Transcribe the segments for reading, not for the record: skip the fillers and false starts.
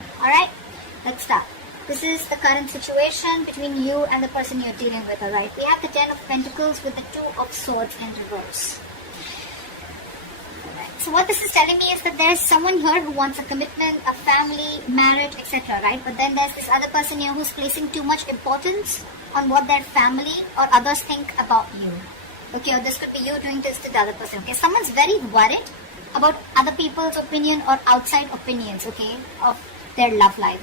Alright, let's start. This is the current situation between you and the person you're dealing with, alright? We have the Ten of Pentacles with the Two of Swords in reverse. Alright, so what this is telling me is that there's someone here who wants a commitment, a family, marriage, etc., right? But then there's this other person here who's placing too much importance on what their family or others think about you. Okay, or this could be you doing this to the other person. Okay, someone's very worried about other people's opinion or outside opinions, okay, of their love life.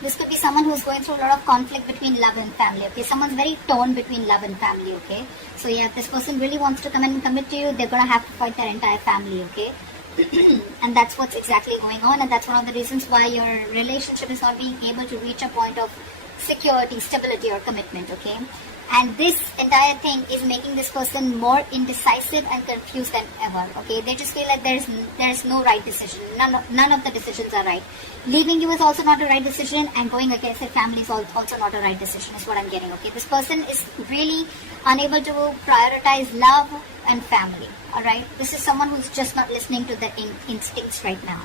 This could be someone who's going through a lot of conflict between love and family, okay. Someone's very torn between love and family, okay. So yeah, if this person really wants to come and commit to you, they're going to have to fight their entire family, okay. And that's what's exactly going on, and that's one of the reasons why your relationship is not being able to reach a point of security, stability, or commitment, okay. And this entire thing is making this person more indecisive and confused than ever, okay. They just feel like there's no right decision. None of the decisions are right. Leaving you is also not a right decision, and going against their family is also not a right decision, is what I'm getting, okay. This person is really unable to prioritize love and family, alright. This is someone who's just not listening to their instincts right now.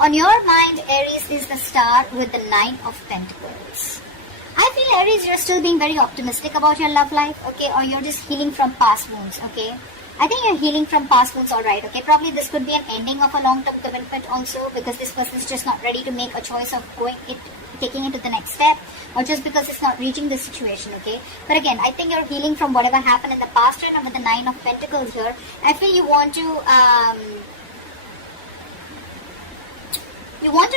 On your mind, Aries is the star with the Nine of Pentacles. I feel, Aries, you're still being very optimistic about your love life, okay, or you're just healing from past wounds, okay. I think you're healing from past wounds, alright, okay. Probably this could be an ending of a long-term commitment also, because this person's just not ready to make a choice of taking it to the next step, or just because it's not reaching the situation, okay. But again, I think you're healing from whatever happened in the past, and with the Nine of Pentacles here, I feel you want to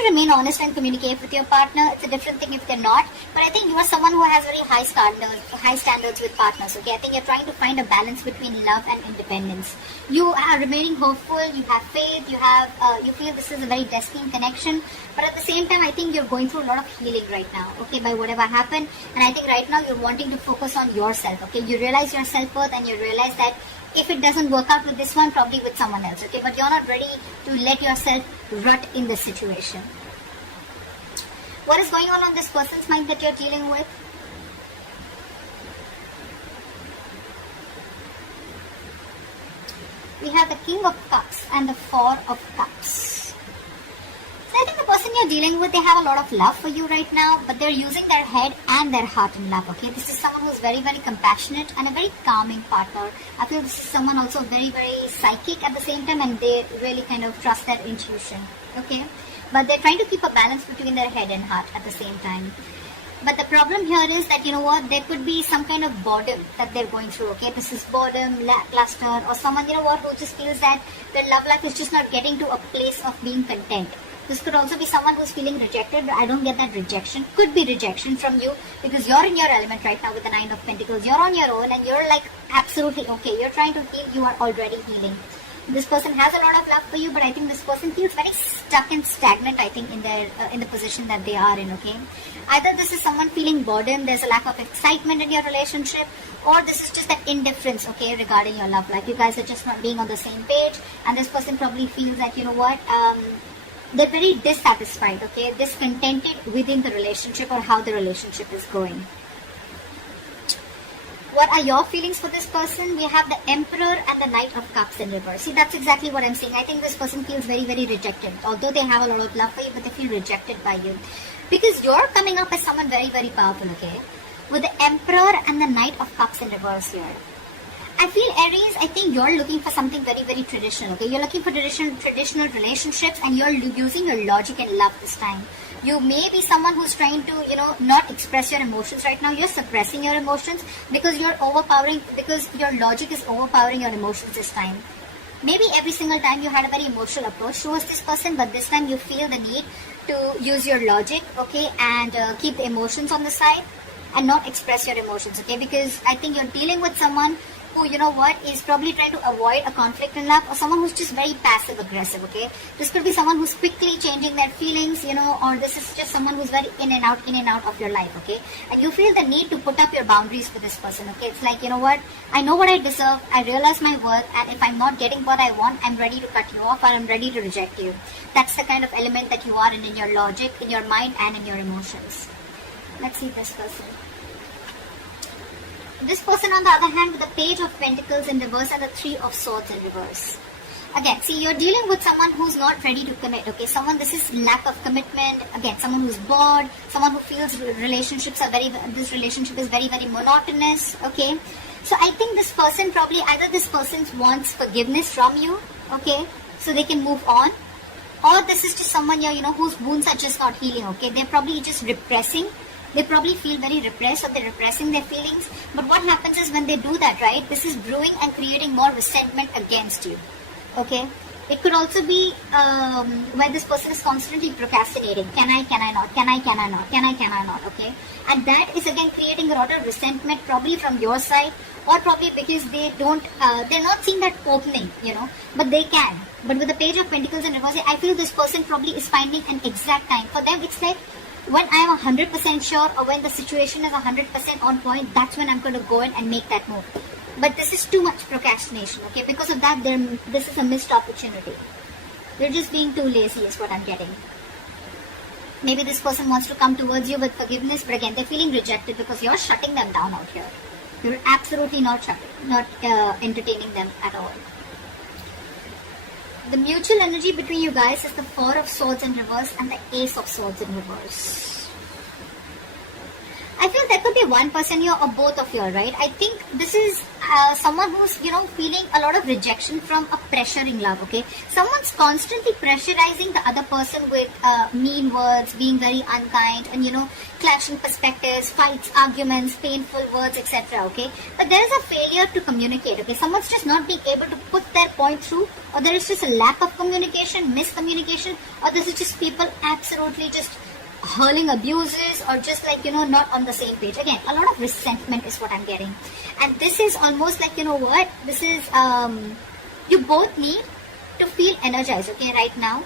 remain honest and communicate with your partner. It's a different thing if they're not. But I think you are someone who has very high standards with partners. Okay, I think you're trying to find a balance between love and independence. You are remaining hopeful. You have faith. You feel this is a very destined connection. But at the same time, I think you're going through a lot of healing right now. Okay, by whatever happened. And I think right now you're wanting to focus on yourself. Okay, you realize your self-worth, and you realize that if it doesn't work out with this one, probably with someone else, okay? But you're not ready to let yourself rut in this situation. What is going on this person's mind that you're dealing with? We have the King of Cups and the Four of Cups. So I think the person you're dealing with, they have a lot of love for you right now, but they're using their head and their heart in love, okay? This is someone who's very, very compassionate and a very calming partner. I feel this is someone also very, very psychic at the same time, and they really kind of trust their intuition, okay? But they're trying to keep a balance between their head and heart at the same time. But the problem here is that, you know what, there could be some kind of boredom that they're going through, okay? This is boredom, lackluster, or someone, you know what, who just feels that their love life is just not getting to a place of being content. This could also be someone who's feeling rejected, but I don't get that rejection. Could be rejection from you, because you're in your element right now with the Nine of Pentacles. You're on your own, and you're like absolutely okay. You're trying to heal. You are already healing. This person has a lot of love for you, but I think this person feels very stuck and stagnant, I think, in the position that they are in, okay? Either this is someone feeling boredom, there's a lack of excitement in your relationship, or this is just that indifference, okay, regarding your love life. You guys are just not being on the same page, and this person probably feels that, you know what, they're very dissatisfied, okay, discontented within the relationship or how the relationship is going. What are your feelings for this person? We have the Emperor and the Knight of Cups in reverse. See, that's exactly what I'm saying. I think this person feels very, very rejected. Although they have a lot of love for you, but they feel rejected by you. Because you're coming up as someone very, very powerful, okay? With the Emperor and the Knight of Cups in reverse here. I feel, Aries, I think you're looking for something very, very traditional, okay? You're looking for traditional relationships, and you're using your logic and love this time. You may be someone who's trying to, you know, not express your emotions right now. You're suppressing your emotions because your logic is overpowering your emotions this time. Maybe every single time you had a very emotional approach towards this person, but this time you feel the need to use your logic, okay, and keep the emotions on the side and not express your emotions, okay? Because I think you're dealing with someone who, you know what, is probably trying to avoid a conflict in love, or someone who's just very passive aggressive, okay? This could be someone who's quickly changing their feelings, you know, or this is just someone who's very in and out of your life, okay? And you feel the need to put up your boundaries for this person, okay? It's like, you know what, I know what I deserve, I realize my worth, and if I'm not getting what I want, I'm ready to cut you off, or I'm ready to reject you. That's the kind of element that you are in your logic, in your mind, and in your emotions. Let's see this person. This person, on the other hand, with the Page of Pentacles in reverse and the Three of Swords in reverse. Again, see, you're dealing with someone who's not ready to commit, okay? This is lack of commitment. Again, someone who's bored, someone who feels this relationship is very, very monotonous, okay? So I think this person probably, either this person wants forgiveness from you, okay? So they can move on. Or this is just someone here, whose wounds are just not healing, okay? They're probably just repressing. They probably feel very repressed, or they're repressing their feelings. But what happens is when they do that, right, this is brewing and creating more resentment against you. Okay, it could also be where this person is constantly procrastinating. Can I not? Can I not? Okay, and that is again creating a lot of resentment, probably from your side, or probably because they're not seeing that opening, but they can. But with the Page of Pentacles in reverse, I feel this person probably is finding an exact time. For them, it's like when I am 100% sure, or when the situation is 100% on point, that's when I'm going to go in and make that move. But this is too much procrastination, okay? Because of that, this is a missed opportunity. They're just being too lazy is what I'm getting. Maybe this person wants to come towards you with forgiveness, but again, they're feeling rejected because you're shutting them down out here. You're absolutely not entertaining them at all. The mutual energy between you guys is the Four of Swords in reverse and the Ace of Swords in reverse. I feel there could be one person here or both of you, right? I think this is someone who's, feeling a lot of rejection from a pressuring love, okay? Someone's constantly pressurizing the other person with mean words, being very unkind, and, clashing perspectives, fights, arguments, painful words, etc., okay? But there is a failure to communicate, okay? Someone's just not being able to put their point through, or there is just a lack of communication, miscommunication, or this is just people absolutely just hurling abuses, or just like, not on the same page. Again, a lot of resentment is what I'm getting. And this is almost like, this is, you both need to feel energized, okay, right now.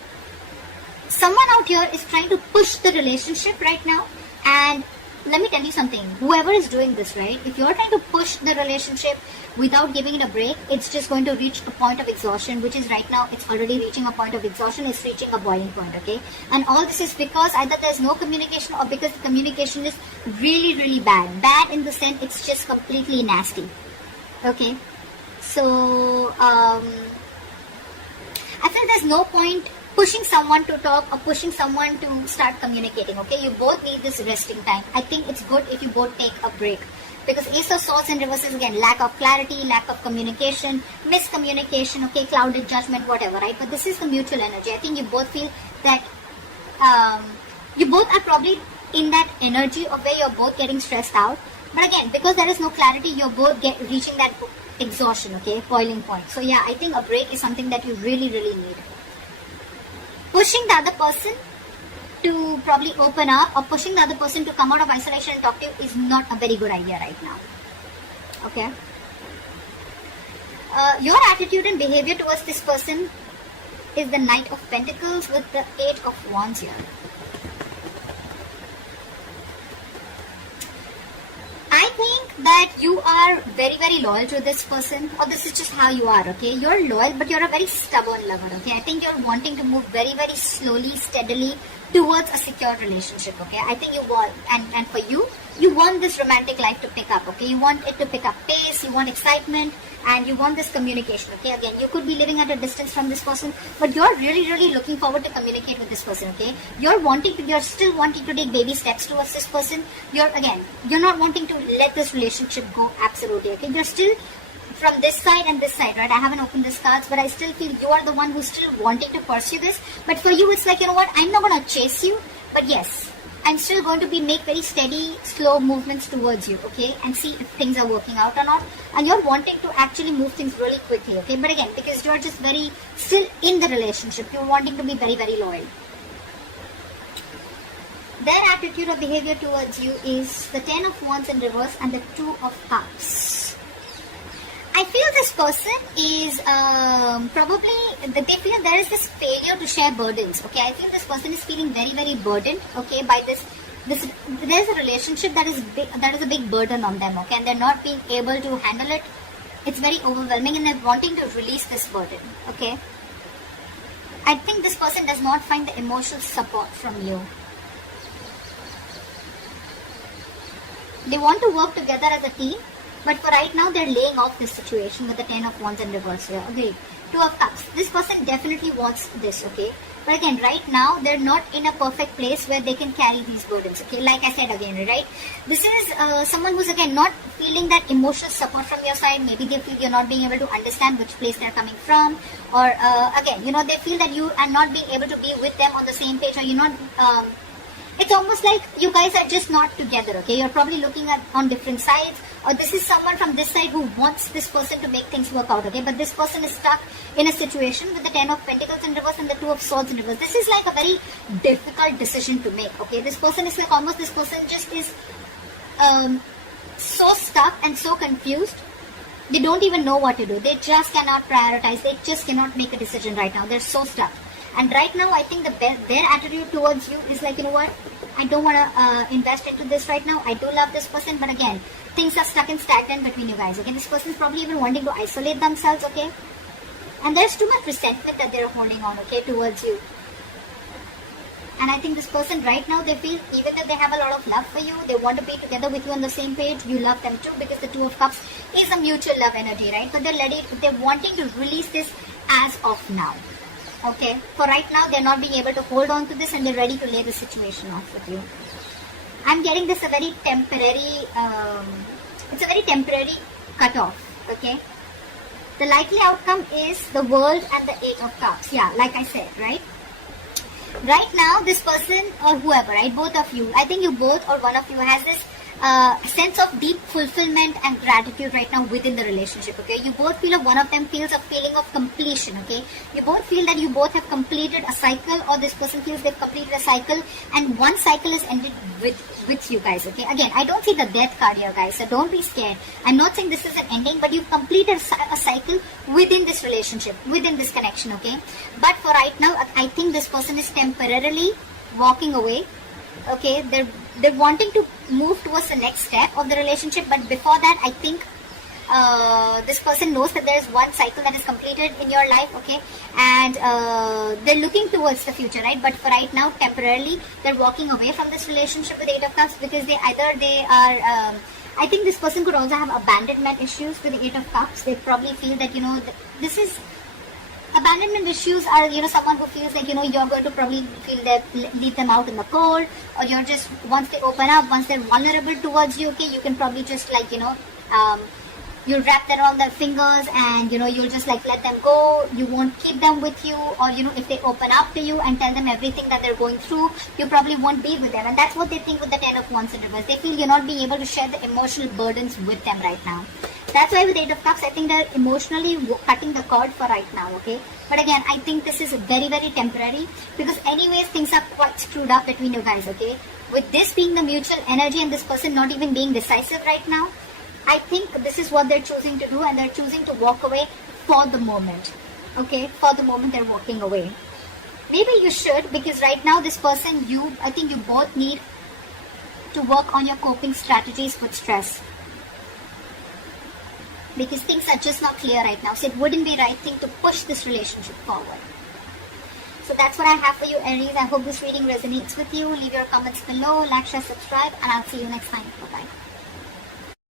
Someone out here is trying to push the relationship right now. And let me tell you something, whoever is doing this, right, if you're trying to push the relationship without giving it a break, it's just going to reach a point of exhaustion, which is right now, it's already reaching a point of exhaustion, it's reaching a boiling point, okay? And all this is because either there's no communication, or because the communication is really, really bad. Bad in the sense it's just completely nasty, okay? So, I feel there's no point pushing someone to talk or pushing someone to start communicating, okay? You both need this resting time. I think it's good if you both take a break. Because Ace of Swords in reverse is again lack of clarity, lack of communication, miscommunication, okay, clouded judgment, whatever, right? But this is the mutual energy. I think you both feel that you both are probably in that energy of where you're both getting stressed out. But again, because there is no clarity, you're both reaching that exhaustion, okay, boiling point. So yeah, I think a break is something that you really, really need. Pushing the other person to probably open up, or pushing the other person to come out of isolation and talk to you is not a very good idea right now. Okay? Your attitude and behavior towards this person is the Knight of Pentacles with the Eight of Wands here. I think that you are very, very loyal to this person, or this is just how you are, okay? You're loyal, but you're a very stubborn lover, okay? I think you're wanting to move very, very slowly, steadily towards a secure relationship, okay? I think you want, and for you, you want this romantic life to pick up, okay? You want it to pick up pace, you want excitement, and you want this communication, okay? Again, you could be living at a distance from this person, but you're really, really looking forward to communicate with this person, okay? You're still wanting to take baby steps towards this person. You're not wanting to let this relationship go absolutely, okay? You're still from this side and this side, right? I haven't opened these cards, but I still feel you are the one who's still wanting to pursue this. But for you, it's like, you know what? I'm not going to chase you, but yes, I'm still going to make very steady, slow movements towards you, okay? And see if things are working out or not. And you're wanting to actually move things really quickly, okay? But again, because you're just very still in the relationship, you're wanting to be very, very loyal. Their attitude or behavior towards you is the Ten of Wands in reverse and the Two of Cups. I feel this person is probably, they feel there is this failure to share burdens, okay? I feel this person is feeling very, very burdened, okay, by this there's a relationship that is a big burden on them, okay, and they're not being able to handle it. It's very overwhelming and they're wanting to release this burden, okay? I think this person does not find the emotional support from you. They want to work together as a team, but for right now, they're laying off this situation with the Ten of Wands in reverse here. Okay, Two of Cups. This person definitely wants this, okay? But again, right now, they're not in a perfect place where they can carry these burdens, okay? Like I said again, right? This is someone who's, again, not feeling that emotional support from your side. Maybe they feel you're not being able to understand which place they're coming from. Or, again, they feel that you are not being able to be with them on the same page, or you're not... it's almost like you guys are just not together, okay? You're probably looking at on different sides, or this is someone from this side who wants this person to make things work out, okay? But this person is stuck in a situation with the 10 of Pentacles in reverse and the 2 of Swords in reverse. This is like a very difficult decision to make, okay? This person is like almost, this person just is so stuck and so confused. They don't even know what to do. They just cannot prioritize. They just cannot make a decision right now. They're so stuck. And right now, I think their attitude towards you is like, you know what, I don't want to invest into this right now. I do love this person, but again, things are stuck and stagnant between you guys, okay? This person is probably even wanting to isolate themselves, okay? And there's too much resentment that they're holding on, okay, towards you. And I think this person right now, they feel even though they have a lot of love for you, they want to be together with you on the same page, you love them too, because the 2 of Cups is a mutual love energy, right? But they're wanting to release this as of now. Okay, for right now, they're not being able to hold on to this and they're ready to lay the situation off with you. I'm getting this a very temporary, it's a very temporary cutoff, okay? The likely outcome is the World and the 8 of Cups. Yeah, like I said, right? Right now, this person or whoever, right, both of you, I think you both or one of you has this sense of deep fulfillment and gratitude right now within the relationship, okay? You both feel, or one of them feels a feeling of completion, okay? You both feel that you both have completed a cycle, or this person feels they've completed a cycle and one cycle is ended with you guys, okay? Again, I don't see the death card here, guys, so don't be scared. I'm not saying this is an ending, but you've completed a cycle within this relationship, within this connection, okay? But for right now, I think this person is temporarily walking away. Okay, they're wanting to move towards the next step of the relationship, but before that, I think this person knows that there is one cycle that is completed in your life, okay, and they're looking towards the future, right? But for right now, temporarily, they're walking away from this relationship with the 8 of Cups because they are I think this person could also have abandonment issues with the 8 of Cups. They probably feel that, this is abandonment issues are, someone who feels like, you're going to probably feel that leave them out in the cold, or you're just, once they open up, once they're vulnerable towards you, okay, you can probably just like, you'll wrap them around their fingers and, you'll just like let them go. You won't keep them with you, or, if they open up to you and tell them everything that they're going through, you probably won't be with them. And that's what they think with the 10 of Wands in reverse. They feel you're not being able to share the emotional burdens with them right now. That's why with 8 of Cups, I think they're emotionally cutting the cord for right now, okay? But again, I think this is very, very temporary because anyways, things are quite screwed up between you guys, okay? With this being the mutual energy and this person not even being decisive right now, I think this is what they're choosing to do, and they're choosing to walk away for the moment, okay? For the moment, they're walking away. Maybe you should, because right now this person, I think you both need to work on your coping strategies with stress. Because things are just not clear right now. So it wouldn't be right thing to push this relationship forward. So that's what I have for you, Aries. I hope this reading resonates with you. Leave your comments below, like, share, subscribe, and I'll see you next time. Bye-bye.